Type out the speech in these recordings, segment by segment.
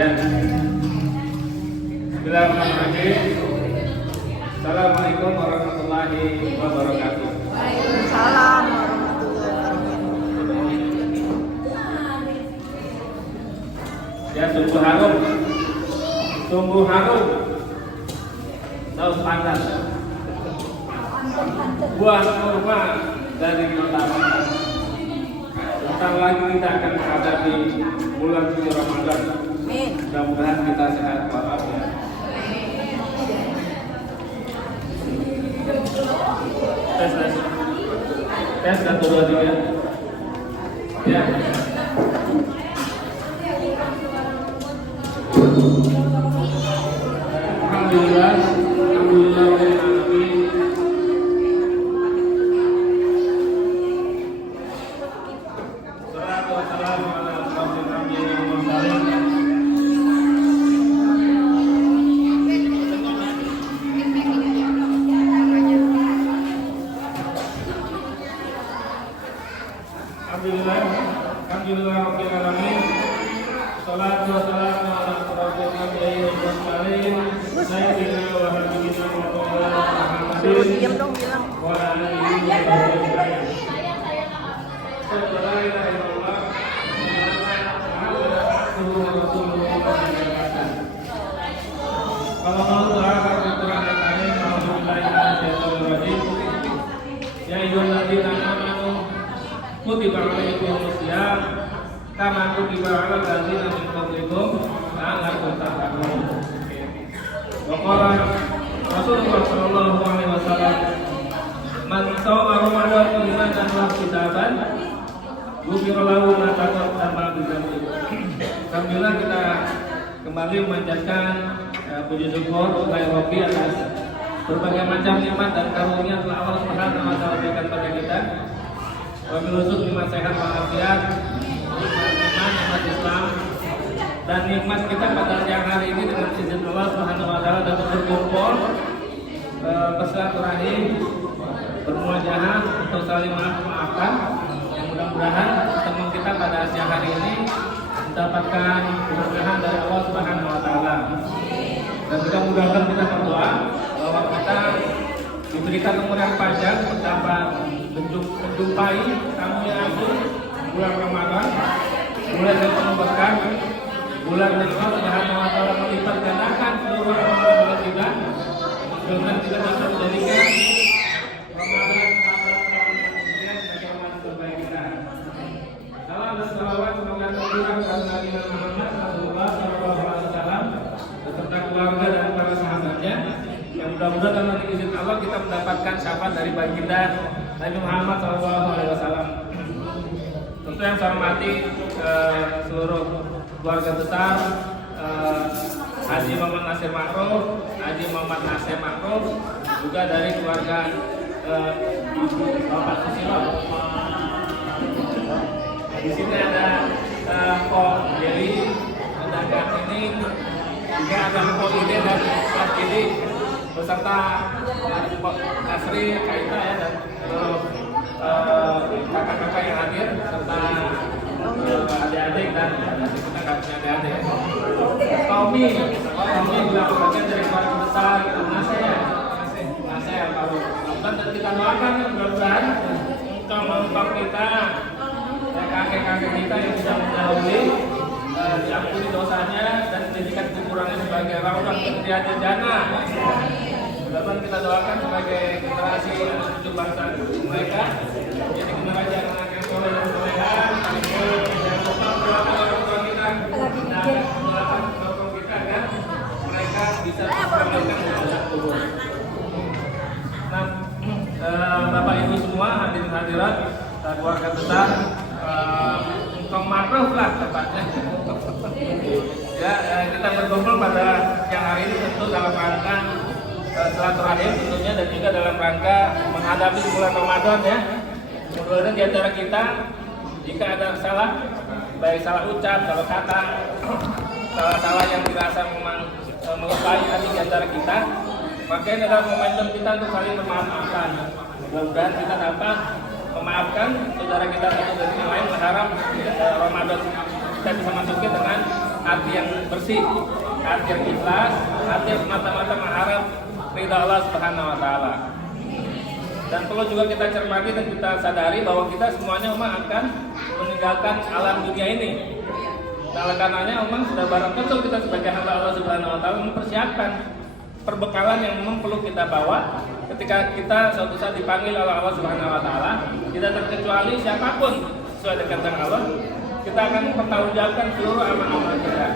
Ya. Bismillahirrahmanirrahim. Assalamualaikum warahmatullahi wabarakatuh. Waalaikumsalam warahmatullahi wabarakatuh. Ya, sungguh harum, daun pandan, buah kurma dari kota Mekah. Sebentar lagi kita akan menghadapi bulan suci Ramadan. Mudah-mudahan kita sehat walafiat. Tes satu dua tiga. Ya. Alhamdulillah, alhamdulillah. Salatu wassalamu ala asyrofil anbiya'i wal mursalin. Alhamdulillah rabbil alamin. Salatu wassalamu ala asyrofil anbiya'i wal mursalin. Sayyidina wa habibina wa maulana Muhammadin wa ala alihi wa sahbihi. La ilaha illallah Muhammadur Rasulullah. Kalau mau doa Al-Qur'an Al-Karim, alhamdulillah minasyaitonir rajim. Ya ayyuhalladzina amanu kutiba alaikumus syiyam kama kutiba alal ladzina min qablikum la'allakum tattaqun. Wa qala Rasulullah sallallahu alaihi wasallam, man shoma Ramadan imanan wa ihtisaban ghufira lahu ma taqaddama min dzambi. Alhamdulillah kita kembali memanjatkan puji syukur kepada Rabbi atas berbagai macam nikmat dan karunia yang Allah Subhanahu wa taala berikan pada kita. Wabil khusus nikmat sehat walafiat, nikmat Islam, dan nikmat kita pada siang hari ini dengan izin Allah Subhanahu wa taala dapat berkumpul bersilaturahim, bermuajahah untuk saling maaf-maafkan. Yang mudah-mudahan pertemuan kita pada siang hari ini mendapatkan keberkahan dari Allah Subhanahu wa taala. Dan mudah-mudahan kita berdoa bahwa kita diberikan umur yang panjang dapat menjumpai tamu yang agung bulan Ramadan, bulan yang penuh berkah, bulan yang Allah Subhanahu wa taala melipat gandakan seluruh amalan kita. Dengan kita bisa menjadikan Ramadan sebagai amal terbaik kita. Salam dan salawat semoga tercurah kepada Nabi Muhammad sallallahu alaihi wasallam beserta keluarga dan para sahabatnya. Yang mudah-mudahan dengan izin Allah kita mendapatkan syafaat dari baginda Nabi Muhammad SAW. Tentu yang saya hormati seluruh keluarga besar Haji Muhammad Nasir Ma'ruf, Haji Muhammad Nasir Ma'ruf, juga dari keluarga Bapak Susilo. Di sini ada Pak Jerry, ada Kak ini, juga ada Pak Ide dan Pak Kidi beserta Pak Asri, Kaita ya, dan seluruh kakak-kakak yang hadir serta adik-adik dan kita nggak punya adik-adik. Tommy juga bagian dari keluarga besar Nasaya Al-Faruq. Dan kita doakan mudah-mudahan untuk kita kakek-kakek kita yang sudah mendahului diampuni dosanya dan dijadikan kuburannya sebagai raudhah min riyadil jannah. Mudah-mudahan kita doakan sebagai generasi cucu bangsa mereka menjadi generasi yang anak yang soleh dan soleha, dan doakan orang tua kita dan doakan orang kita agar mereka bisa mendapatkan azab kubur. Nah, Bapak Ibu semua hadirin hadirat dan keluarga besar, Kong Ma'ruf lah tepatnya. Ya, kita berkumpul pada siang hari ini tentu dalam rangka silaturahim tentunya, dan juga dalam rangka menghadapi bulan Ramadan ya. Mudah-mudahan di antara kita jika ada salah, baik salah ucap, salah kata, salah-salah yang dirasa memang melukai hati di antara kita, maka ini adalah momentum kita untuk saling memaafkan. Mudah-mudahan kita dapat memaafkan saudara kita satu dari yang lain, berharap Ramadan kita bisa masuki dengan hati yang bersih, hati yang ikhlas, hati yang semata-mata mengharap ridha Allah Subhanahu wa taala. Dan perlu juga kita cermati dan kita sadari bahwa kita semuanya umat akan meninggalkan alam dunia ini. Nah, oleh karenanya umat sudah barang tentu kita sebagai hamba Allah Subhanahu wa taala mempersiapkan perbekalan yang memang perlu kita bawa ketika kita suatu saat dipanggil oleh Allah Subhanahu wa taala. Tidak terkecuali siapapun sesuai dengan kehendak Allah, kita akan mempertanggungjawabkan seluruh amal-amal kita,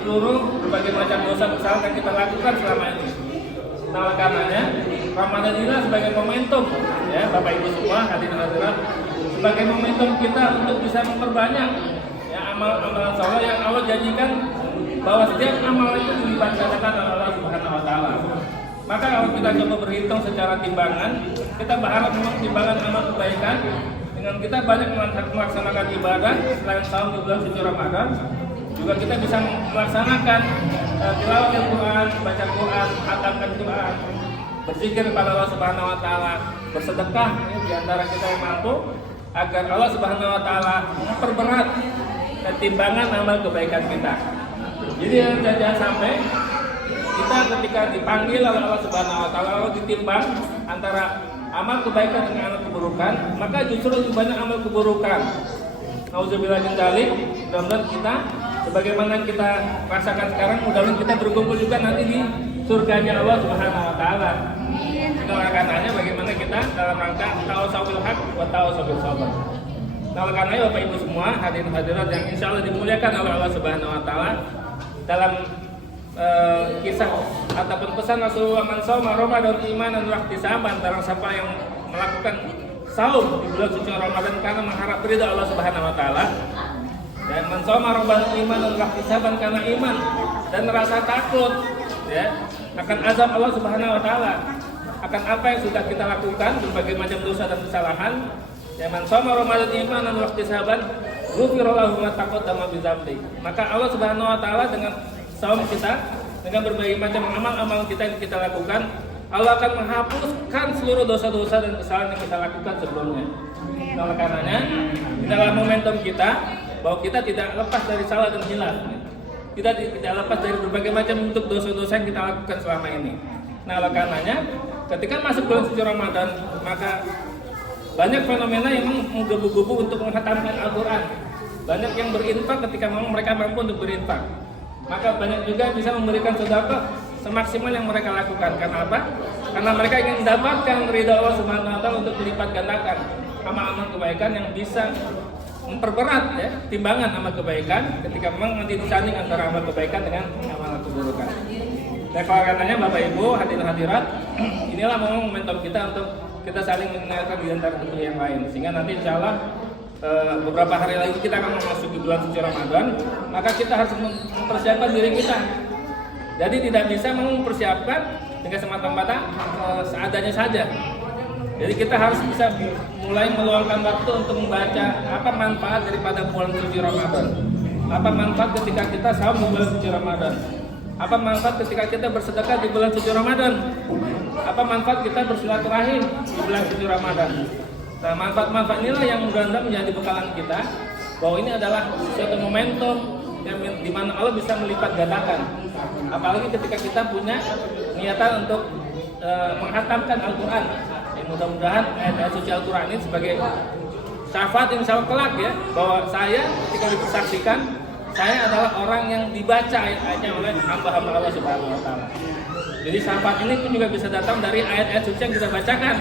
seluruh berbagai macam dosa besar yang kita lakukan selama ini. Nah, oleh karenanya Ramadan ini sebagai momentum, ya Bapak Ibu semua, hadirin hadirat, sebagai momentum kita untuk bisa memperbanyak ya amal-amal saleh yang Allah janjikan bahwa setiap amal itu dilibatkan oleh Allah Subhanahu wa taala. Maka kalau kita coba berhitung secara timbangan, kita berharap memang timbangan amal kebaikan dengan kita banyak melaksanakan ibadah selain saum di bulan suci Ramadan, juga kita bisa melaksanakan tilawah Al-Quran, baca Quran, khatamkan Quran, berzikir kepada Allah Subhanahu wa taala, bersedekah di antara kita yang mampu agar Allah Subhanahu wa taala memperberat timbangan amal kebaikan kita. Jadi jangan sampai kita ketika dipanggil oleh Allah Subhanahu wa taala lalu ditimbang antara amal kebaikan dengan amal keburukan, maka justru lebih banyak amal keburukan. Nauzubillah min dzalik. Mudah-mudahan kita sebagaimana kita rasakan sekarang, mudah-mudahan kita berkumpul juga nanti di surganya Allah Subhanahu wa taala. Oleh karenanya bagaimana kita dalam rangka tawassul haq wa tawassul sabr. Nah, oleh karenanya Bapak Ibu semua, hadirin hadirat yang insyaallah dimuliakan oleh Allah Subhanahu wa taala, dalam kisah ataupun pesan Rasulullah, man shauma Ramadan imanan wa ihtisaban, barang siapa yang melakukan saum di bulan suci Ramadan karena mengharap ridha Allah Subhanahu wa taala, dan man shauma Ramadan imanan wa ihtisaban karena iman dan rasa takut ya akan azab Allah Subhanahu wa taala, akan apa yang sudah kita lakukan berbagai macam dosa dan kesalahan. Ya, man shauma Ramadan imanan wa ihtisaban ghufira lahu ma taqaddama min dzambi. Maka Allah Subhanahu wa taala dengan saum kita, dengan berbagai macam amal-amal kita yang kita lakukan, Allah akan menghapuskan seluruh dosa-dosa dan kesalahan yang kita lakukan sebelumnya. Oleh karenanya, inilah momentum kita bahwa kita tidak lepas dari salah dan hilaf. Kita tidak lepas dari berbagai macam bentuk dosa-dosa yang kita lakukan selama ini. Nah, oleh karenanya, ketika masuk bulan suci Ramadan, maka banyak fenomena yang menggebu-gebu untuk menghatamkan Al-Quran. Banyak yang berinfak ketika memang mereka mampu untuk berinfak. Maka banyak juga bisa memberikan sedekah semaksimal yang mereka lakukan. Karena apa? Karena mereka ingin mendapatkan ridha Allah Subhanahu wa taala untuk melipat gandakan amal-amal kebaikan yang bisa memperberat ya timbangan amal kebaikan ketika memang nanti disanding antara amal kebaikan dengan amal keburukan. Nah, karenanya Bapak Ibu, hadirin hadirat, inilah memang momentum kita untuk kita saling mengingatkan di antara satu yang lain, sehingga nanti insyaallah beberapa hari lagi kita akan memasuki bulan suci Ramadan, maka kita harus mempersiapkan diri kita. Jadi tidak bisa mempersiapkan dengan semata-mata seadanya saja. Jadi kita harus bisa mulai meluangkan waktu untuk membaca apa manfaat daripada bulan suci Ramadan. Apa manfaat ketika kita saum di bulan suci Ramadan? Apa manfaat ketika kita bersedekah di bulan suci Ramadan? Apa manfaat kita bersilaturahim di bulan suci Ramadan? Nah, manfaat-manfaat inilah yang mudah-mudahan menjadi bekalan kita bahwa ini adalah suatu momentum yang di mana Allah bisa melipat gandakan. Apalagi ketika kita punya niatan untuk menghatamkan Al-Quran. Ya, mudah-mudahan ayat suci Al-Quran ini sebagai syafaat insya Allah kelak ya, bahwa saya ketika dipersaksikan saya adalah orang yang dibaca ayat-ayatnya oleh hamba-hamba Allah Subhanahu wa taala. Jadi syafaat ini pun juga bisa datang dari ayat-ayat suci yang kita bacakan.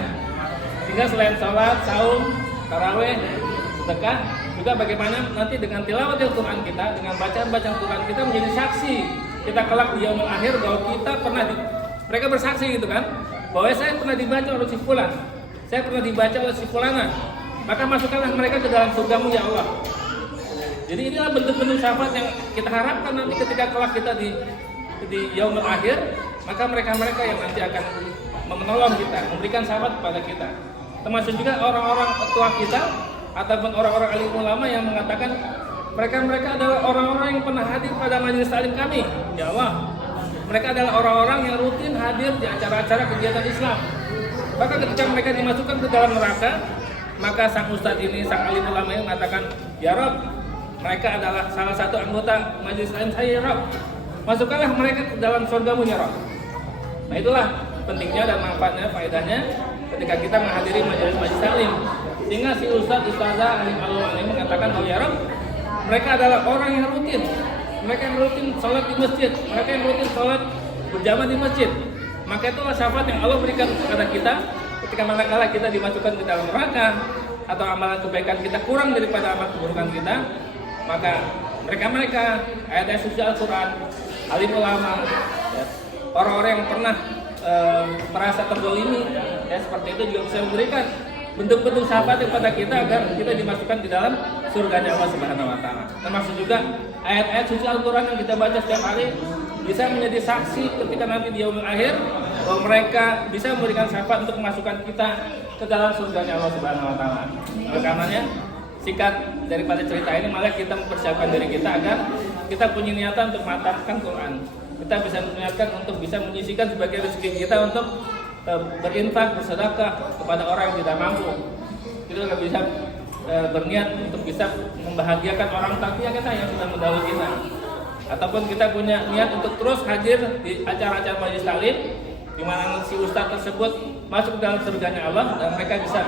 Sehingga selain sholat, saum, taraweh, sedekah, juga bagaimana nanti dengan tilawat Al-Quran kita, dengan bacaan-bacaan Quran kita menjadi saksi kita kelak di yaumul akhir bahwa kita pernah mereka bersaksi gitu kan, bahwa saya pernah dibaca oleh si fulan, saya pernah dibaca oleh si fulana, maka masukkanlah mereka ke dalam surgamu ya Allah. Jadi inilah bentuk-bentuk syafaat yang kita harapkan nanti ketika kelak kita di yaumul akhir, maka mereka-mereka yang nanti akan menolong kita, memberikan syafaat kepada kita. Termasuk juga orang-orang tua kita ataupun orang-orang alim ulama yang mengatakan mereka adalah orang-orang yang pernah hadir pada majelis taklim kami. Ya Allah, mereka adalah orang-orang yang rutin hadir di acara-acara kegiatan Islam. Maka ketika mereka dimasukkan ke dalam neraka, maka sang ustadz ini, sang alim ulama ini mengatakan, ya Rabb, mereka adalah salah satu anggota majelis taklim saya ya Rabb. Masukkanlah mereka ke dalam surgamu ya Rabb. Nah itulah pentingnya dan manfaatnya, faedahnya ketika kita menghadiri majelis taklim. Sehingga si ustazah, alim mengatakan bahwa ya Rabb, mereka adalah orang yang rutin. Mereka yang rutin sholat di masjid, mereka yang rutin sholat berjamaah di masjid. Maka itulah syafaat yang Allah berikan kepada kita ketika manakala kita dimasukkan ke dalam neraka atau amalan kebaikan kita kurang daripada amal keburukan kita, maka mereka ayat-ayat suci Al-Quran, alim ulama, ya, orang-orang yang pernah merasa terzalimi, ya seperti itu juga bisa memberikan bentuk-bentuk syafaat kepada kita agar kita dimasukkan di dalam surganya Allah Subhanahu wa taala. Termasuk juga ayat-ayat suci Al-Qur'an yang kita baca setiap hari bisa menjadi saksi ketika nanti di yaumul akhir bahwa mereka bisa memberikan syafaat untuk memasukkan kita ke dalam surganya Allah Subhanahu wa taala. Oleh karenanya singkat daripada cerita ini, malah kita mempersiapkan diri kita agar kita punya niatan untuk menghatamkan Quran. Kita bisa niatkan untuk bisa menyisihkan sebagai rezeki kita untuk berinfak, bersedekah kepada orang yang tidak mampu. Kita juga bisa berniat untuk bisa membahagiakan orang tua kita yang sudah mendahului kita. Ataupun kita punya niat untuk terus hadir di acara-acara majelis taklim di mana si ustaz tersebut masuk dalam surganya Allah dan mereka bisa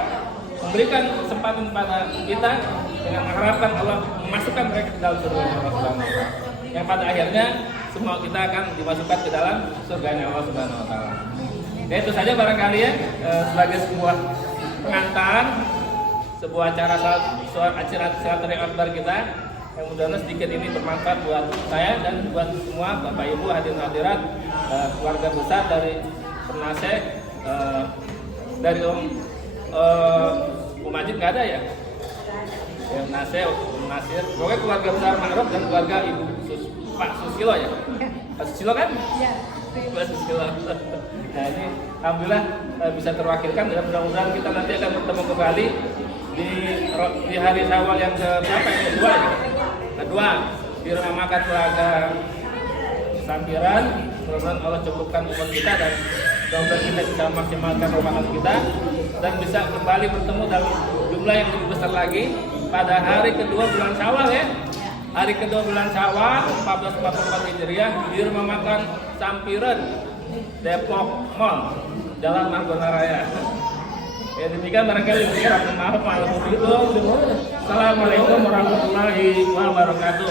memberikan kesempatan kepada kita dengan mengharapkan Allah memasukkan mereka ke dalam surganya Allah Subhanahu wa taala. Yang pada akhirnya semua kita akan dimasukkan ke dalam surganya Allah Subhanahu wa taala. Ya itu saja barangkali ya sebagai sebuah pengantar sebuah acara silaturahmi akbar kita yang mudah-mudahan sedikit ini bermanfaat buat saya dan buat semua Bapak Ibu hadirin hadirat keluarga besar dari Pernaseh dari Om Majid nggak ada ya? Nasir, pokoknya keluarga besar Ma'ruf dan keluarga Ibu Pak Susilo ya? Pak Susilo kan? Iya. Pak Susilo. Nah ini alhamdulillah bisa terwakilkan dan mudah-mudahan kita nanti akan bertemu kembali di hari Syawal yang berapa ya? Kedua ya? Kedua di rumah makan keluarga Sampiran. Mudah-mudahan Allah cukupkan umur kita dan mudah-mudahan kita bisa maksimalkan ramalan kita dan bisa kembali bertemu dalam jumlah yang lebih besar lagi pada hari kedua bulan Syawal ya. Hari kedua bulan Syawal 1444 Hijriah di rumah makan Sampiran Depok Mall Jalan Margonda Raya. Ya demikian barangkali maaf. Assalamualaikum warahmatullahi wabarakatuh.